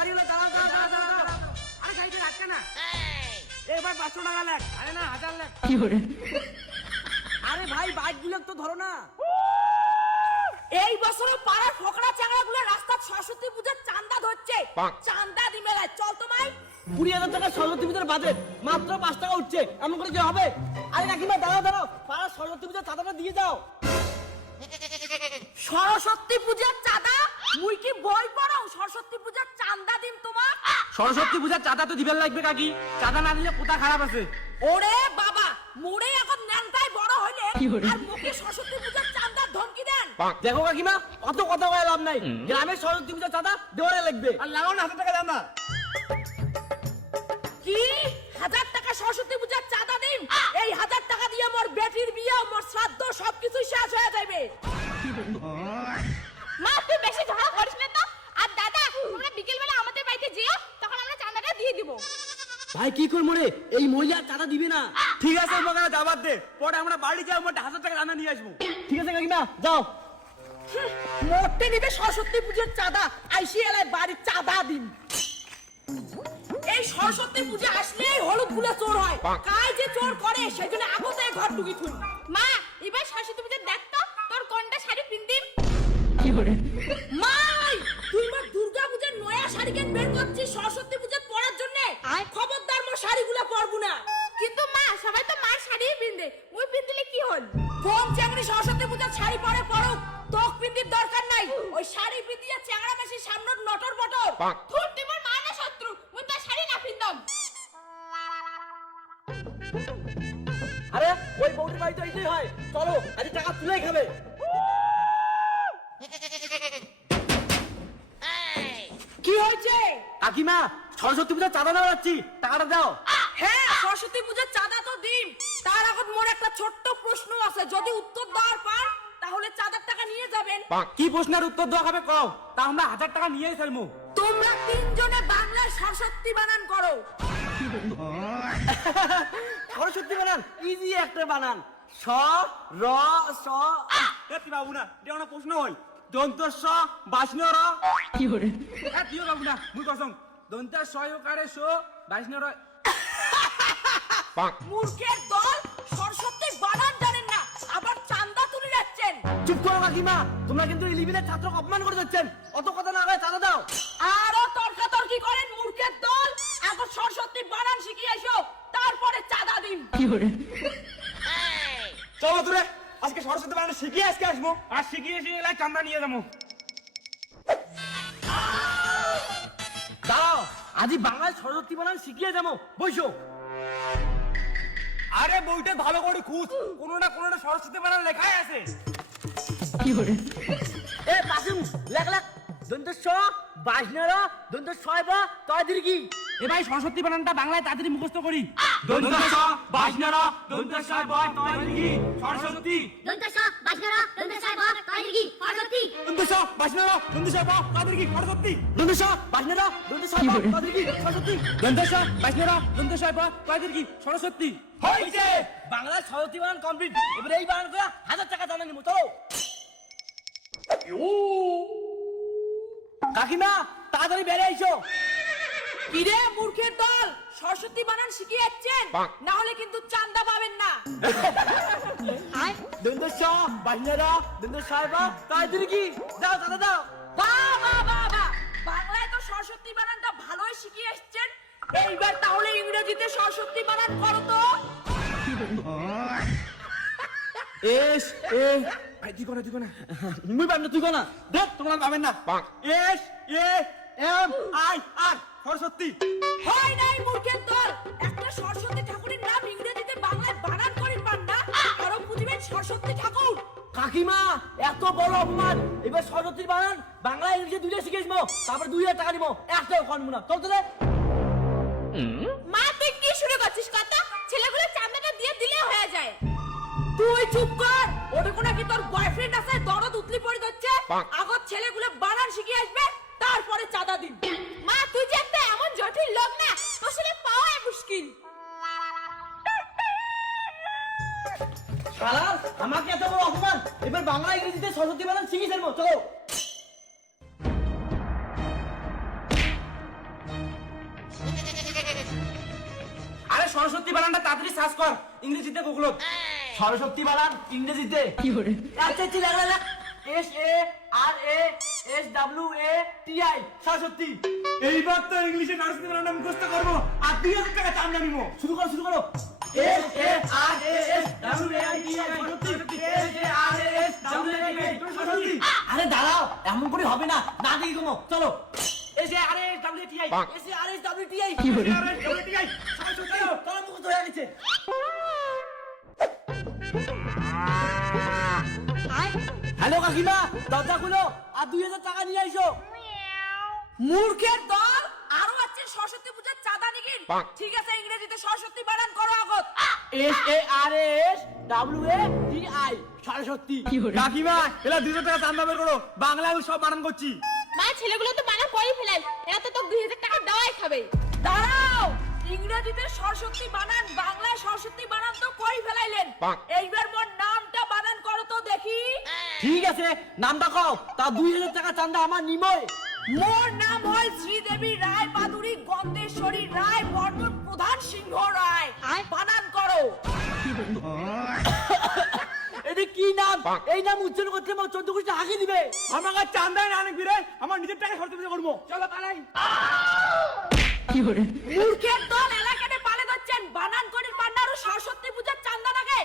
গাড়িগুলো দাঁড়াও দাঁড়াও দাঁড়াও দাঁড়াও দাঁড়াও। আরে গাড়িটা রাখতে না। এবার 500 টাকা লাগ। আরে না 1000 লাগ। কি করে? আরে ভাই বাইকগুলো তো ধরো না। এই বছরও পাড়ার ফকড়া চাংড়াগুলো রাস্তা সরস্বতী পূজার চাঁদা ধরছে। চাঁদা দি মেলায় চল তোমায়। 20,000 টাকা সরস্বতী পূজার বাজেট, মাত্র 5 টাকা উঠছে। এমন করে কি হবে? আরে কাকিমা দাঁড়াও দাঁড়াও, পাড়ার সরস্বতী পূজার চাঁদাটা দিয়ে দাও। সরস্বতী পূজার চাঁদা? মুই কি বই পড়ো সরস্বতী পূজার চাঁদা দিন তোমার? সরস্বতী পূজার চাঁদা তো দিবেন লাগবে কাকি, চাঁদা না দিলে কোথা খারাপ আছে। ওরে বাবা, মোরে এখন ন্যাংটায় বড় হইলে কি বলে? আর মুখে সরস্বতী পূজার চাঁদার ধমকি দেন। দেখো কাকিমা, অত কথা বলে লাভ নাই। গ্রামের সরস্বতী পূজার চাঁদা দেওয়ারে লাগবে। আর লাগাও না 1000 টাকা দাম না। কি 1000 টাকা সরস্বতী পূজার চাঁদা দিন? এই 1000 টাকা দিয়ে মোর বেটির বিয়ে, মোর শ্রাদ্ধ সবকিছু শেষ হয়ে যাবে। মা তুই বেশি ঝগড়া করিস না তো। আর দাদা তোমরা বিকেল বেলা আমাদের বাড়িতে যেও, তখন আমরা চাঁদাটা দিয়ে দিব। ভাই কি করবো রে, এই মহিলা চাঁদা দিবে না। ঠিক আছে মগা দাবাত দে, পরে আমরা বাড়ি যাই, মোটা 1000 টাকা রান্না নিয়ে আসবো। ঠিক আছে কাকিমা যাও। মোটে নিবে সরস্বতী পূজার চাঁদা, আইসি এলাই বাড়ির চাঁদা দিন। এই সরস্বতী পূজা আসলেই হলুদ গুলা চোর হয়। কাজ যে চোর করে সেজন্য আগতে ঘর ঢুকি থুন। মা এবার সরস্বতী পূজা দেখ তো তোর কোনটা শাড়ি পিন্দিম। কি করে? মাই তুই মা দুর্গা পূজার নয়া শাড়ি কেন বের করছিস সরস্বতী পূজা পরার জন্য? খবরদার মো শাড়িগুলা পরবো না। কিন্তু মা সবাই তো মার শাড়িই পিন্দে, মুই পিন্দিলে কি হল? কোন চ্যাংড়ি সরস্বতী পূজার শাড়ি পরে পরুক, তোক পিন্দির দরকার নাই। ওই শাড়ি পিন্দিয়ে চ্যাংড়া বেশি সামনে নটর বটর। তোর টিমর মা না শত্রু, মুই তো শাড়ি না পিন্দম। আরে ওই বউটির বাড়ি তো এইটাই হয়, চলো আজ টাকা তুলেই খাবে। কি হয়েছে? কাকিমা সরস্বতী পূজার চাঁদা নেওয়া যাচ্ছি, টাকাটা দাও। হ্যাঁ সরস্বতী পূজার চাঁদা তো দিন। তার আগে মোর একটা ছোট্ট প্রশ্ন আছে, যদি উত্তর দেওয়ার পার তাহলে চাঁদার টাকা নিয়ে যাবেন। কি প্রশ্নের উত্তর দেওয়া হবে কও, তা আমরা 1000 টাকা নিয়েই ফেলবো। তোমরা তিনজনে বাংলায় সরস্বতী বানান করো। সরস্বতী বানান ইজি একটা বানান, স র স। এতি বাবু না, এটা একটা প্রশ্ন হল। দন্ত স বাষ্ণ র। কি করে? এতিও বাবু না, মুই কসম দন্ত স কারে স বাষ্ণ র। মূর্খের দল, সরস্বতী বানান জানেন না, আবার চাঁদা তুলে যাচ্ছেন। চুপ করো কাকিমা, তোমরা কিন্তু ইলিভিনের ছাত্রকে অপমান করে যাচ্ছেন। অত কথা না হয় চাঁদা দাও। আরো তর্কাতর্কি করেন মূর্খের দল। এখন সরস্বতী বানান শিখিয়ে এসো, তারপরে চাঁদা দিন। কি করে? চলো দূরে, আজকে সরস্বতী বানান শিখিয়ে আজকে আসবো, আর শিখিয়ে এসে এলাই চাঁদা নিয়ে যাবো। দাঁড়াও, আজ বাংলায় সরস্বতী বানান শিখিয়ে যাবো, বইসো। আরে বইটা ভালো করে খুঁজ, কোনো না কোনোটা সরস্বতী বানান লেখাই আছে। কি করে? এ পাসিম লেখ লেখ, দন্ত স বাষ্ণর দন্ত ছয় বা তয় দীর্ঘি। এ ভাই সরস্বতী বানানটা বাংলায় তাড়াতাড়ি মুখস্থ করি। দন্ত স বাষ্ণর দন্ত ছয় বা তয় দীর্ঘি সরস্বতী। দন্ত স বাষ্ণরা দন্ত ছয় ব তয় দীর্ঘি সরস্বতী। দন্ত স বাষ্ণর দন্ত ছয় বা তয় দীর্ঘি সরস্বতী। দন্ত স বাষ্ণর দন্ত ছয় বা তয় দীর্ঘি সরস্বতী। দন্ত স বাষ্ণর দন্ত ছয় বা তয় দীর্ঘি সরস্বতী। হইছে, বাংলায় সরস্বতী বানান কমপ্লিট। এবারে এই বানান করে 1000 টাকা দাম নিমু, চলো। কাকিমা তাড়াতাড়ি বেড়ে আইসো। কিরে মূর্খের দল, সরস্বতী বানান শিখিয়ে যাচ্ছেন, না হলে কিন্তু চাঁদা পাবেন না। দন্ত স বাষ্ণর দন্ত ছয় বা তয় দীর্ঘি দাও দাদা দাও। বাহ বাহ বাহ বাহ, বাংলায় তো সরস্বতী বানানটা ভালোই শিখিয়ে এসেছেন। এইবার তাহলে ইংরেজিতে সরস্বতী বানান করো তো। এস এ ভাই তুই কোনা মুই পারনা, তুই কোনা দেখ, তোমরা পাবেন না। এস এ এম আই আর সরস্বতী। হয় নাই মূর্খের দল, একটা সরস্বতী ঠাকুরের নাম ইংরেজিতে বাংলায় বানান করেন পান না, আরো বুঝবেন সরস্বতী ঠাকুর। কাকিমা এত বড় অপমান, এবার সরস্বতীর বানান বাংলা ইংরেজি দুইটা শিখেছিস, তারপর 2000 টাকা নিবো, একটাও কনবো না। চল তো রে। মা তুই কি শুরু করছিস কথা? ছেলেগুলো চাঁদাটা দিয়ে দিলে হয়ে যায়। তুই চুপ কর, ওটা নাকি তোর বয়ফ্রেন্ড আছে, দরদ উতলি পড়ে যাচ্ছে। আগত ছেলেগুলো বানান শিখিয়ে আসবে, তারপরে চাঁদা দিন। মা তুই যে একটা এমন জটিল লোক না, আসলে পাওয়াই মুশকিল। শালা আমাকে এত বড় অপমান, এবার বাংলা ইংরেজিতে সরস্বতী বানান শিখিস, চলো। সরস্বতী বানানটা তাড়াতাড়ি সার্চ কর ইংরেজিতে গুগলত। সরস্বতী বানান ইংরেজিতে। কি hore আচ্ছা আচ্ছা লাগা SARASWATI সরস্বতী। এইবার তো ইংলিশে সরস্বতী বানানটা মুখস্থ করবো আর 2000 টাকা চান্দা নিবো। শুরু করো শুরু করো। SARASWATI সরস্বতী। আরে দাঁড়াও, এমন করে হবে না, না দেখি কমো, চলো। SARASWATI কি hore সরস্বতী। তোমার মুখ ধরে গেছে। হ্যালো কাকিমা, দরজা খুলো আর 2000 টাকা নিয়ে আইসো। মূর্খের দল, আরো আছে সরস্বতী পূজার চাঁদা নিগিন। ঠিক আছে, ইংরেজিতে সরস্বতী বানান করো আগত। SARASWATI সরস্বতী। কি hore কাকিমা এলা 2000 টাকা চান্দা বের করো, বাংলায় আমি সব বানান করছি। মা ছেলেগুলো তো বানা পড়ে ফেলাই, এরা তো তোকে 2000 টাকা দেওয়াই খাবে। দাঁড়াও, ইংরেজিতে সরস্বতী বানান, বাংলায় সরস্বতী বানান তো কই ফেলাইলেন। এইবার মোর নামটা বানান করো তো দেখি। ঠিক আছে, নামটা কও, তা 2000 টাকা চান্দা আমার নিময়। মোর নাম হয় শ্রীদেবী রায় বাদুরী গন্ধেশ্বরী রায় বর্মন প্রধান সিংহ রায়। বানান করো। এটা কি নাম? এই নাম উচ্চারণ করতে আমার 14 কোটি টাকা দিবে। আমার কাছে চান্দাই না আনে ফিরে, আমার নিজের টাকা সরস্বতী পূজা করবো। চলো পালাই। কি hore মূর্খের দল, এলাকাতে পালে যাচ্ছেন। বানান করির পান্ডারু সরস্বতী পূজার চান্দা নাকে